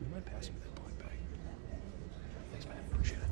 You might pass me that point back. Thanks, man. Appreciate it.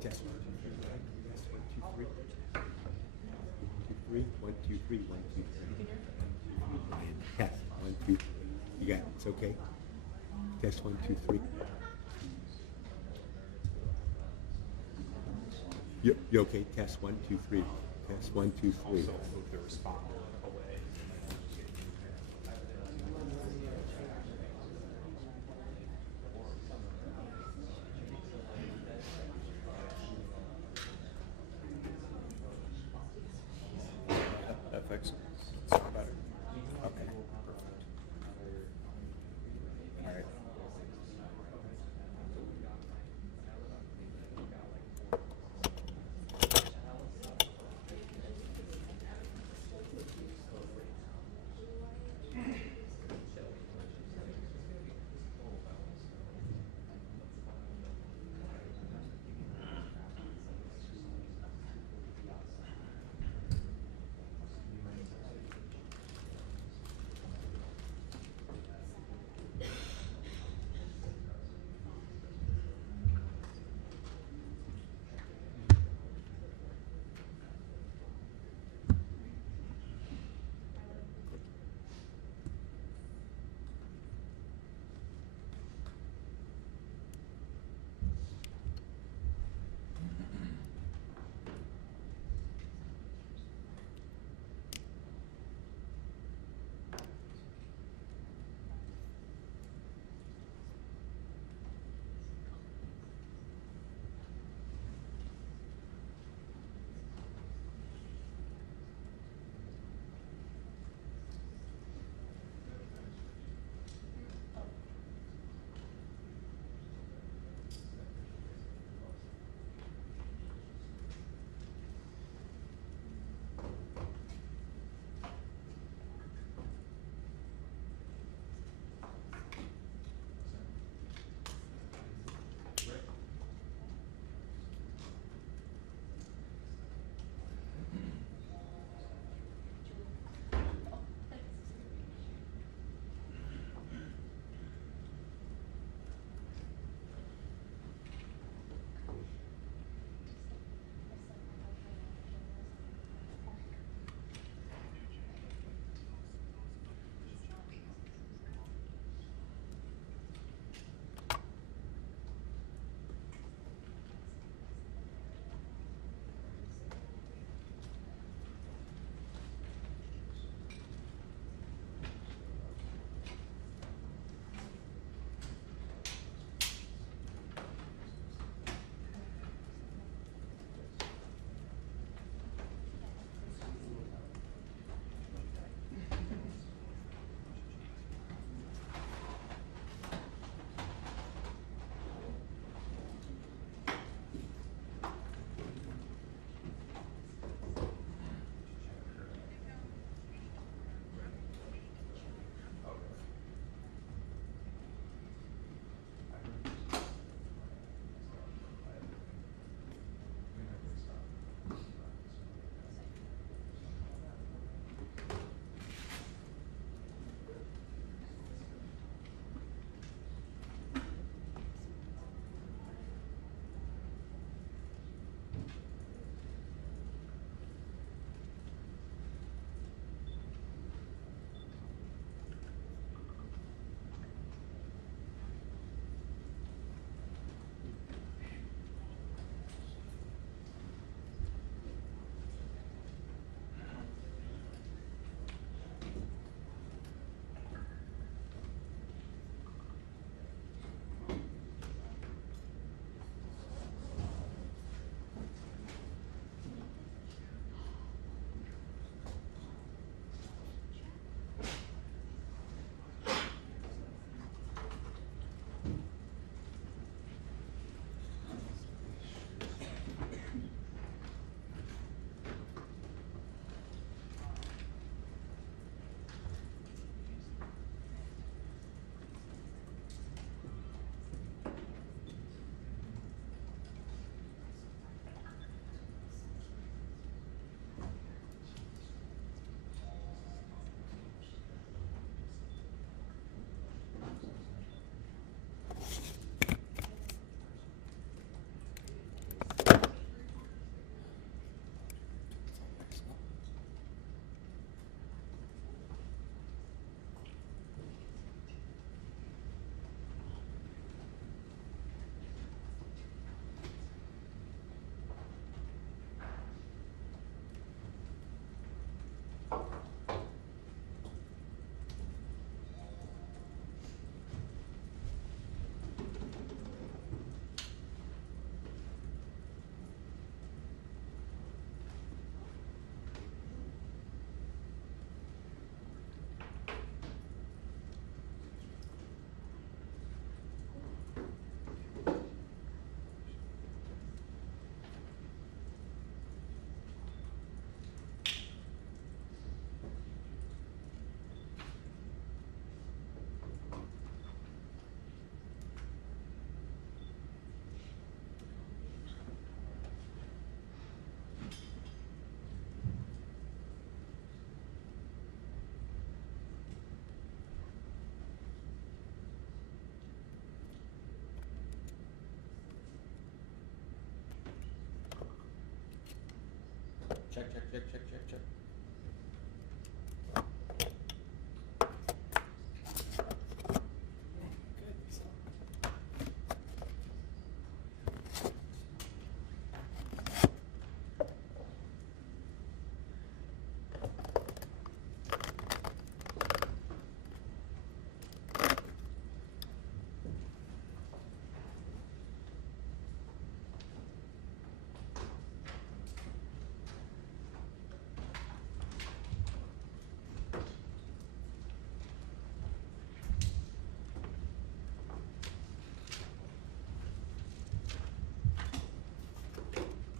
Test 1, 2, 3. Test 1, 2, 3. 2, 3. 1, 2, 3. 1, 2, 3. And test 1, 2, 3. You got it. It's okay. Test 1, 2, 3. You okay? Test 1, 2, 3. Test 1, 2, 3. Also move the responder away. That fixes it. It's better. Okay, perfect. All right.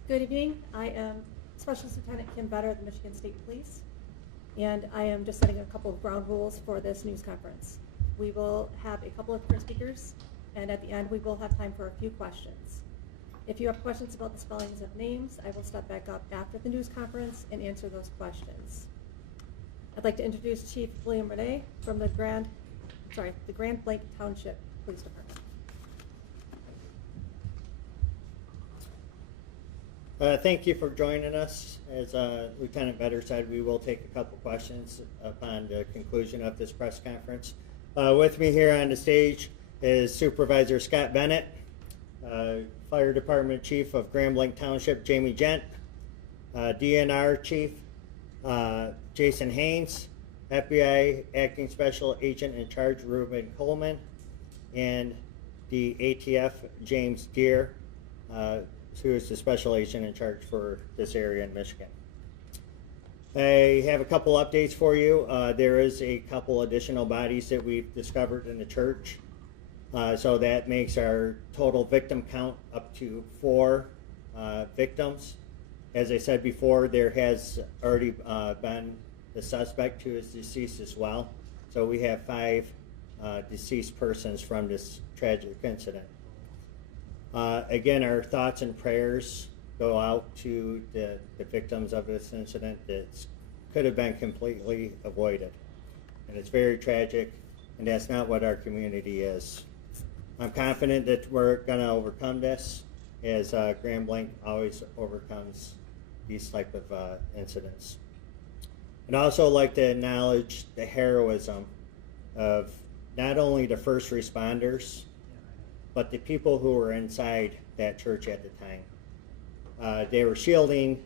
Good evening. I am Special Lieutenant Kim Vetter of the Michigan State Police, and I am just setting a couple of ground rules for this news conference. We will have a couple of different speakers, and at the end we will have time for a few questions. If you have questions about the spellings of names, I will step back up after the news conference and answer those questions. I'd like to introduce Chief William Renee from the Grand Blanc Township Police Department. Thank you for joining us. As Lieutenant Vetter said, we will take a couple questions upon the conclusion of this press conference. With me here on the stage is Supervisor Scott Bennett, Fire Department Chief of Grand Blanc Township, Jamie Gent, DNR Chief, Jason Haynes, FBI Acting Special Agent in Charge, Ruben Coleman, and the ATF, James Deere, who is the Special Agent in charge for this area in Michigan. I have a couple updates for you. There is a couple additional bodies that we've discovered in the church. So that makes our total victim count up to 4 victims. As I said before, there has already been the suspect who is deceased as well. So we have 5 deceased persons from this tragic incident. Again, our thoughts and prayers go out to the victims of this incident that could have been completely avoided. And it's very tragic, and that's not what our community is. I'm confident that we're going to overcome this, as Grand Blanc always overcomes these type of incidents. I'd also like to acknowledge the heroism of not only the first responders, but the people who were inside that church at the time. They were shielding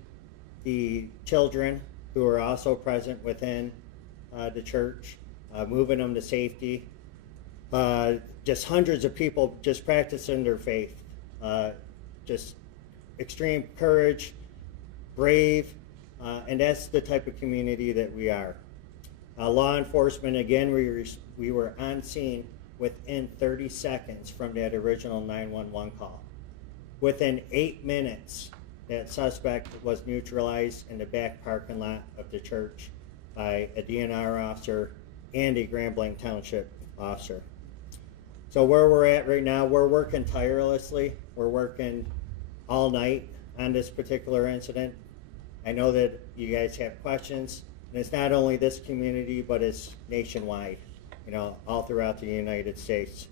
the children who were also present within the church, moving them to safety. Just hundreds of people just practicing their faith. Just extreme courage, brave, and that's the type of community that we are. Law enforcement, again, we were on scene within 30 seconds from that original 911 call. Within 8 minutes, that suspect was neutralized in the back parking lot of the church by a DNR officer and a Grand Blanc Township officer. So where we're at right now, we're working tirelessly. We're working all night on this particular incident. I know that you guys have questions, and it's not only this community, but it's nationwide, all throughout the United States.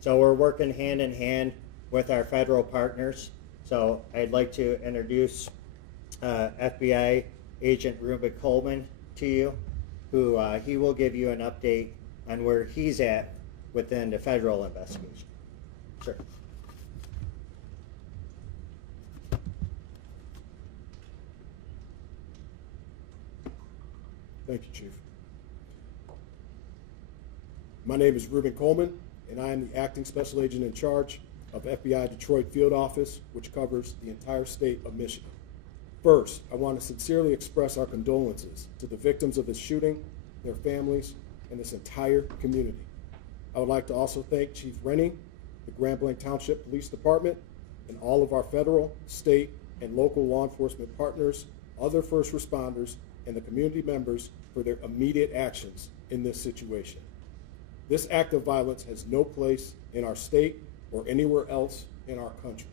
So we're working hand in hand with our federal partners. So I'd like to introduce FBI Agent Ruben Coleman to you, who he will give you an update on where he's at within the federal investigation. Sure. Thank you, Chief. My name is Ruben Coleman, and I am the Acting Special Agent in charge of FBI Detroit Field Office, which covers the entire state of Michigan. First, I want to sincerely express our condolences to the victims of this shooting, their families, and this entire community. I would like to also thank Chief Rennie, the Grand Blanc Township Police Department, and all of our federal, state, and local law enforcement partners, other first responders, and the community members for their immediate actions in this situation. This act of violence has no place in our state or anywhere else in our country.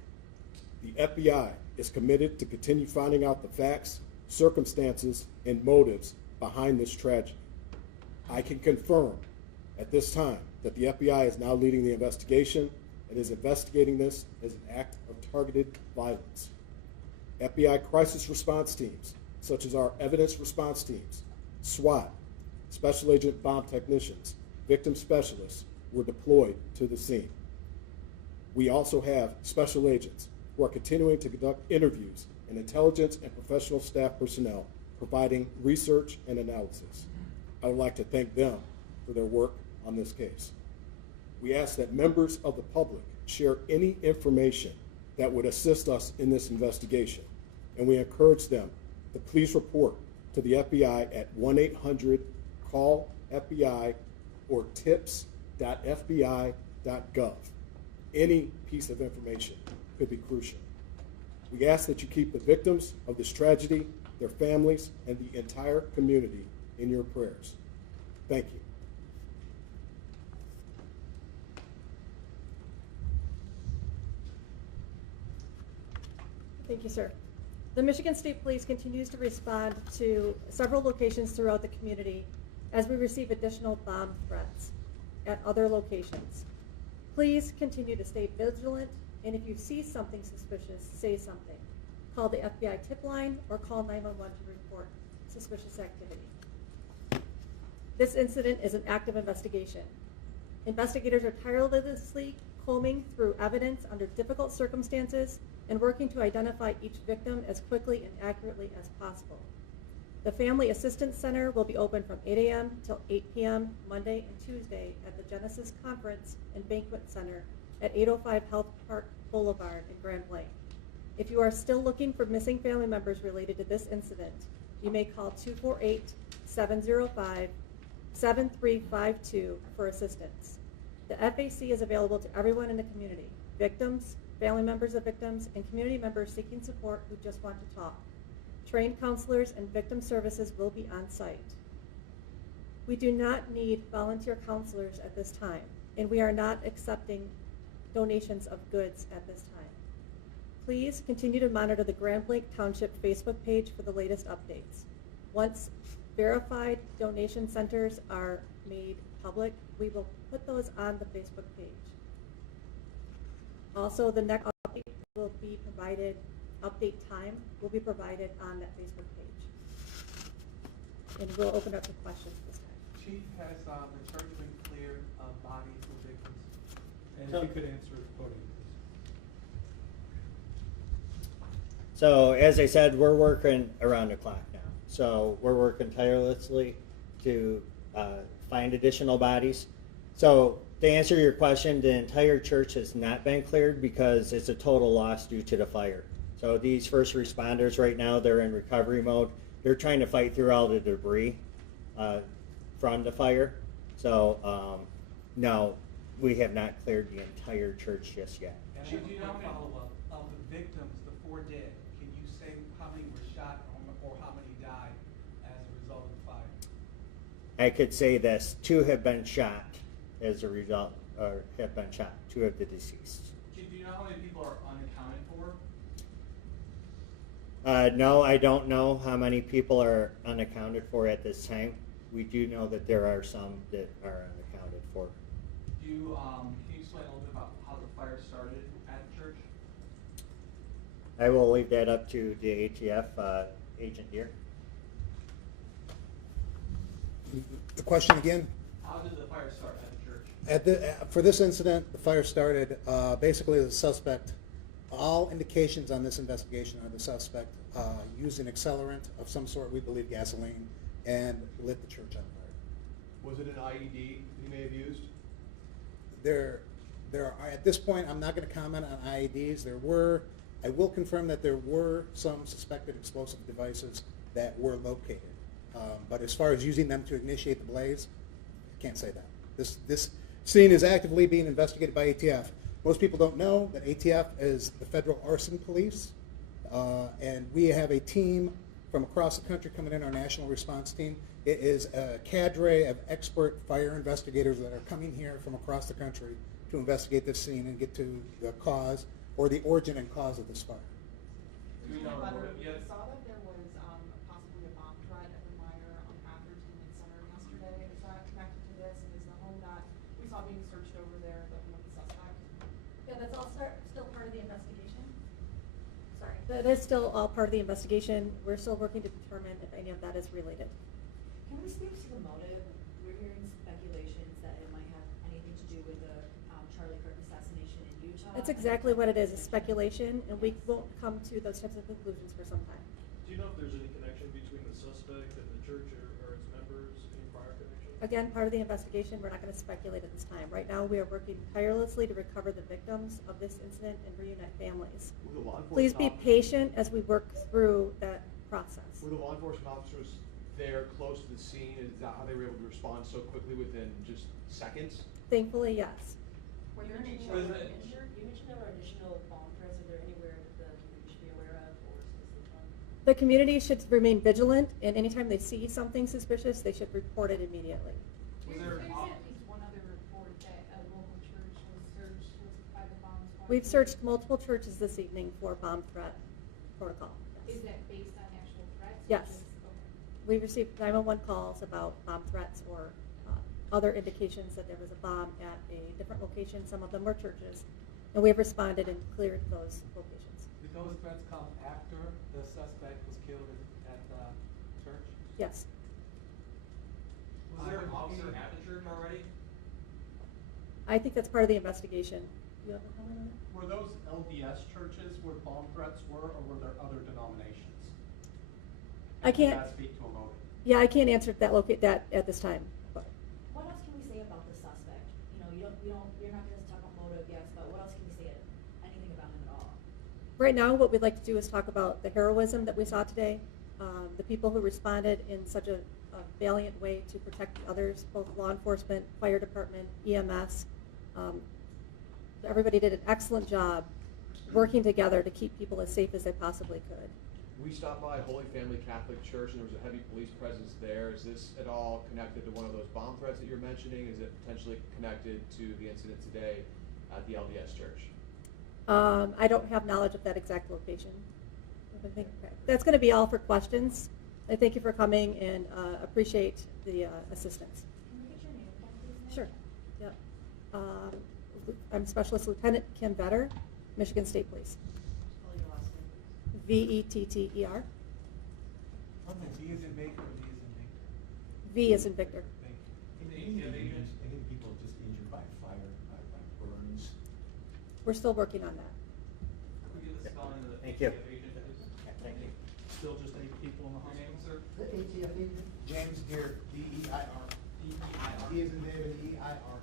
The FBI is committed to continue finding out the facts, circumstances, and motives behind this tragedy. I can confirm at this time that the FBI is now leading the investigation and is investigating this as an act of targeted violence. FBI crisis response teams, such as our evidence response teams, SWAT, Special Agent Bomb Technicians, victim specialists, were deployed to the scene. We also have special agents who are continuing to conduct interviews and intelligence and professional staff personnel providing research and analysis. I would like to thank them for their work on this case. We ask that members of the public share any information that would assist us in this investigation, and we encourage them to please report to the FBI at 1-800-CALL-FBI or tips.fbi.gov. Any piece of information could be crucial. We ask that you keep the victims of this tragedy, their families, and the entire community in your prayers. Thank you. Thank you, sir. The Michigan State Police continues to respond to several locations throughout the community as we receive additional bomb threats at other locations. Please continue to stay vigilant, and if you see something suspicious, say something. Call the FBI tip line or call 911 to report suspicious activity. This incident is an active investigation. Investigators are tirelessly combing through evidence under difficult circumstances and working to identify each victim as quickly and accurately as possible. The Family Assistance Center will be open from 8 a.m. till 8 p.m. Monday and Tuesday at the Genesis Conference and Banquet Center at 805 Health Park Boulevard in Grand Blanc. If you are still looking for missing family members related to this incident, you may call 248-705-7352 for assistance. The FAC is available to everyone in the community, victims, family members of victims, and community members seeking support who just want to talk. Trained counselors and victim services will be on site. We do not need volunteer counselors at this time, and we are not accepting donations of goods at this time. Please continue to monitor the Grand Blanc Township Facebook page for the latest updates. Once verified donation centers are made public, we will put those on the Facebook page. Also, the next update will be provided, update time will be provided on that Facebook page. And we'll open up to questions this time. Chief, has the church been cleared of bodies of victims? And So- if you could answer the podium, please. So as I said, we're working around the clock now. So we're working tirelessly to find additional bodies. So to answer your question, the entire church has not been cleared because it's a total loss due to the fire. So these first responders right now, they're in recovery mode. They're trying to fight through all the debris from the fire. So no, we have not cleared the entire church just yet. And Chief, do you know follow-up of the victims, the 4 dead? Can you say how many were shot or how many died as a result of the fire? I could say this: 2 have been shot as a result, or have been shot. 2 of the deceased. Do you know how many people are unaccounted for? No, I don't know how many people are unaccounted for at this time. We do know that there are some that are unaccounted for. Do you, can you explain a little bit about how the fire started at the church? I will leave that up to the ATF agent here. The question again? How did the fire start at the church? For this incident, the fire started, basically the suspect, all indications on this investigation are the suspect used an accelerant of some sort, we believe gasoline, and lit the church on fire. Was it an IED he may have used? There are, at this point, I'm not going to comment on IEDs. I will confirm that there were some suspected explosive devices that were located. But as far as using them to initiate the blaze, I can't say that. This scene is actively being investigated by ATF. Most people don't know that ATF is the Federal Arson Police, and we have a team from across the country coming in, our national response team. It is a cadre of expert fire investigators that are coming here from across the country to investigate this scene and get to the cause or the origin and cause of this fire. Do we know the motive yet? We saw that there was possibly a bomb threat at the minor on Atherton Center yesterday. Is that connected to this? And is the home that we saw being searched over there the home of the suspect? Yeah, that's all still part of the investigation. Sorry. That is still all part of the investigation. We're still working to determine if any of that is related. Can we speak to the motive? We're hearing speculations that it might have anything to do with the Charlie Kirk assassination in Utah. That's exactly what it is, a speculation, and we won't come to those types of conclusions for some time. Do you know if there's any connection between the suspect and the church or its members, any prior connection? Again, part of the investigation, we're not going to speculate at this time. Right now, we are working tirelessly to recover the victims of this incident and reunite families. Were the law enforcement Please be officers- patient as we work through that process. Were the law enforcement officers there close to the scene? Is that how they were able to respond so quickly within just seconds? Thankfully, yes. Were there any Was children it- injured? You mentioned there were additional bomb threats. Are there anywhere that we should be aware The community should remain vigilant, and anytime they see something suspicious, they should report it immediately. Was There's there, at least one other report that a local church was searched by the bomb squad. We've searched multiple churches this evening for bomb threat protocol. Yes. Is that based on actual threats? or Yes. just- okay. We received 911 calls about bomb threats or other indications that there was a bomb at a different location. Some of them were churches, and we have responded and cleared those locations. Did those threats come after the suspect was killed at the church? Yes. was there an officer at the church already? I think that's part of the investigation. You have a comment on that? Were those LDS churches where bomb threats were, or were there other denominations? I can't- Can you speak to a motive? Yeah, I can't answer that at this time. But What else can we say about the suspect? You know, you're not gonna talk about motive, yes, but what else can we say, anything about him at all? right now, what we'd like to do is talk about the heroism that we saw today, the people who responded in such a valiant way to protect others, both law enforcement, fire department, EMS. Everybody did an excellent job working together to keep people as safe as they possibly could. We stopped by Holy Family Catholic Church and there was a heavy police presence there. Is this at all connected to one of those bomb threats that you're mentioning? Is it potentially connected to the incident today at the LDS church? I don't have knowledge of that exact location. I think that's going to be all for questions. I thank you for coming and appreciate the assistance. Can we get your name again, please, ma'am? Sure. Yep. I'm Specialist Lieutenant Kim Vetter, Michigan State Police. Spell your last name, please. VETTER. Okay, V is in Baker, or V is in Victor? V is in Victor. Thank you. Any people just injured by fire, by burns? We're still working on that. Could we get the spelling of the Thank you. ATF agent, please? Thank you. Still just 8 people in the Your name, hospital? sir? The ATF agent, James Gear, D-E-I-R. D-E-I-R. D is in David, E-I-R.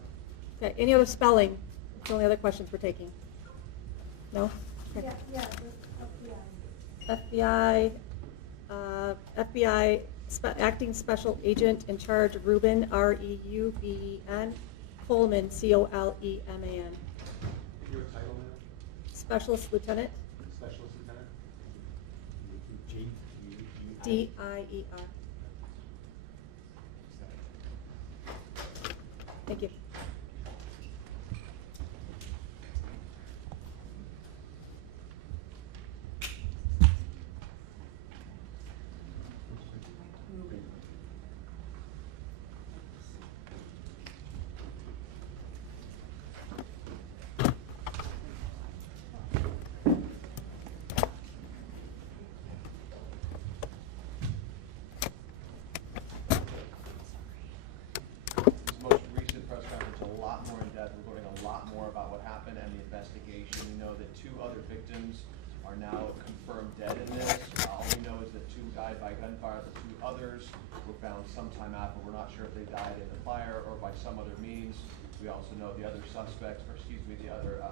Okay, any other spelling? That's the only other questions we're taking. No? Okay. Yeah, the FBI Acting Special Agent in Charge Reuben, R-E-U-B-E-N, Coleman, C-O-L-E-M-A-N. Your title now? Specialist Lieutenant, Specialist Lieutenant? D-I-E-R. Thank you. This most recent press conference, a lot more in depth, we're learning a lot more about what happened and the investigation. We know that 2 other victims are now confirmed dead in this. All we know is that 2 died by gunfire, the 2 others were found sometime after. We're not sure if they died in the fire or by some other means. We also know the other suspects, or excuse me, the other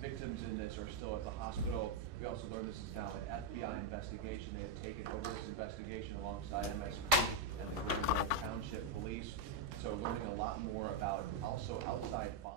victims in this are still at the hospital. We also learned this is now an FBI investigation. They have taken over this investigation alongside MSP and the Greenville Township Police. So learning a lot more about also outside bomb.